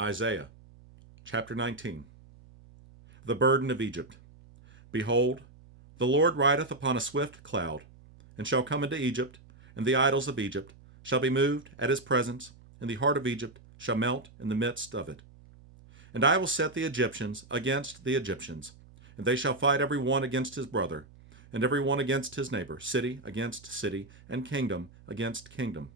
Isaiah chapter 19. The burden of Egypt. Behold, the Lord rideth upon a swift cloud, and shall come into Egypt, and the idols of Egypt shall be moved at his presence, and the heart of Egypt shall melt in the midst of it. And I will set the Egyptians against the Egyptians, and they shall fight every one against his brother, and every one against his neighbor, city against city, and kingdom against kingdom.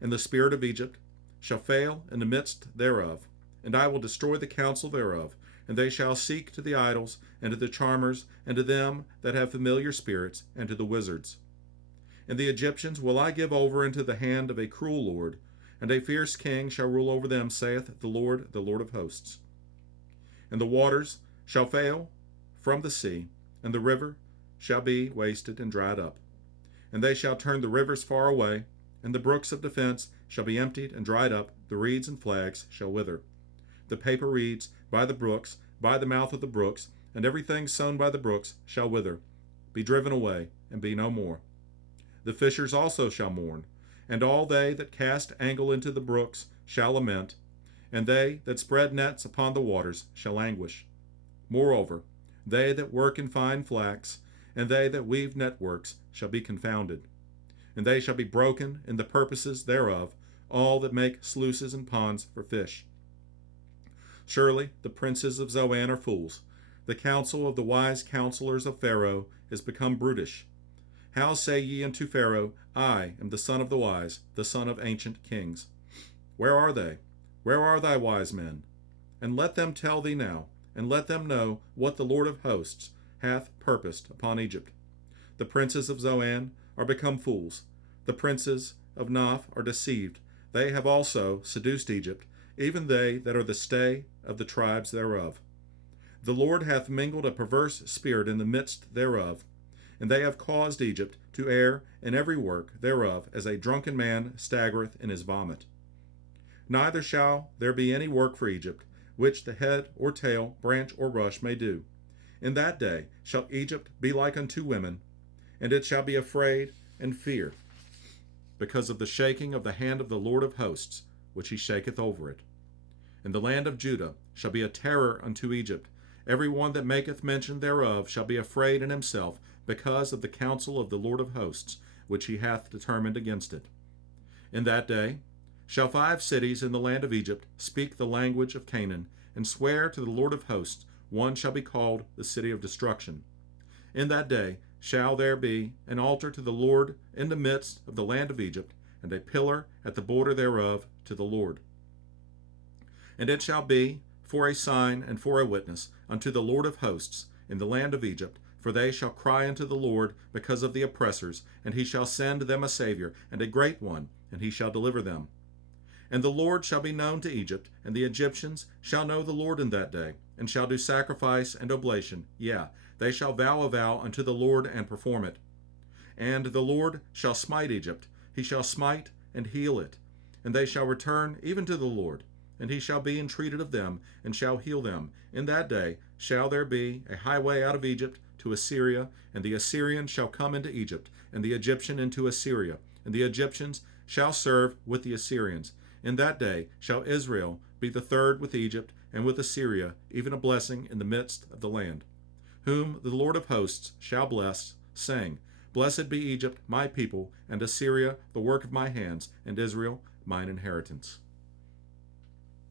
And the spirit of Egypt shall fail in the midst thereof, and I will destroy the counsel thereof, and they shall seek to the idols, and to the charmers, and to them that have familiar spirits, and to the wizards. And the Egyptians will I give over into the hand of a cruel lord, and a fierce king shall rule over them, saith the Lord of hosts. And the waters shall fail from the sea, and the river shall be wasted and dried up. And they shall turn the rivers far away, and the brooks of defense shall be emptied and dried up, the reeds and flags shall wither. The paper reeds by the brooks, by the mouth of the brooks, and everything sown by the brooks shall wither, be driven away, and be no more. The fishers also shall mourn, and all they that cast angle into the brooks shall lament, and they that spread nets upon the waters shall anguish. Moreover, they that work in fine flax, and they that weave networks shall be confounded. And they shall be broken in the purposes thereof, all that make sluices and ponds for fish. Surely the princes of Zoan are fools. The counsel of the wise counselors of Pharaoh is become brutish. How say ye unto Pharaoh, I am the son of the wise, the son of ancient kings? Where are they? Where are thy wise men? And let them tell thee now, and let them know what the Lord of hosts hath purposed upon Egypt. The princes of Zoan are become fools. The princes of Noph are deceived. They have also seduced Egypt, even they that are the stay of the tribes thereof. The Lord hath mingled a perverse spirit in the midst thereof, and they have caused Egypt to err in every work thereof, as a drunken man staggereth in his vomit. Neither shall there be any work for Egypt, which the head or tail, branch or rush may do. In that day shall Egypt be like unto women, and it shall be afraid and fear, because of the shaking of the hand of the Lord of hosts, which he shaketh over it. And the land of Judah shall be a terror unto Egypt. Every one that maketh mention thereof shall be afraid in himself, because of the counsel of the Lord of hosts, which he hath determined against it. In that day shall 5 cities in the land of Egypt speak the language of Canaan, and swear to the Lord of hosts. One shall be called the city of destruction. In that day shall there be an altar to the Lord in the midst of the land of Egypt, and a pillar at the border thereof to the Lord. And it shall be for a sign and for a witness unto the Lord of hosts in the land of Egypt, for they shall cry unto the Lord because of the oppressors, and he shall send them a Savior, and a great one, and he shall deliver them. And the Lord shall be known to Egypt, and the Egyptians shall know the Lord in that day, and shall do sacrifice and oblation. Yea, they shall vow a vow unto the Lord and perform it. And the Lord shall smite Egypt, he shall smite and heal it. And they shall return even to the Lord, and he shall be entreated of them, and shall heal them. In that day shall there be a highway out of Egypt to Assyria, and the Assyrian shall come into Egypt, and the Egyptian into Assyria, and the Egyptians shall serve with the Assyrians. In that day shall Israel be the third with Egypt, and with Assyria, even a blessing in the midst of the land, whom the Lord of hosts shall bless, saying, Blessed be Egypt, my people, and Assyria, the work of my hands, and Israel, mine inheritance.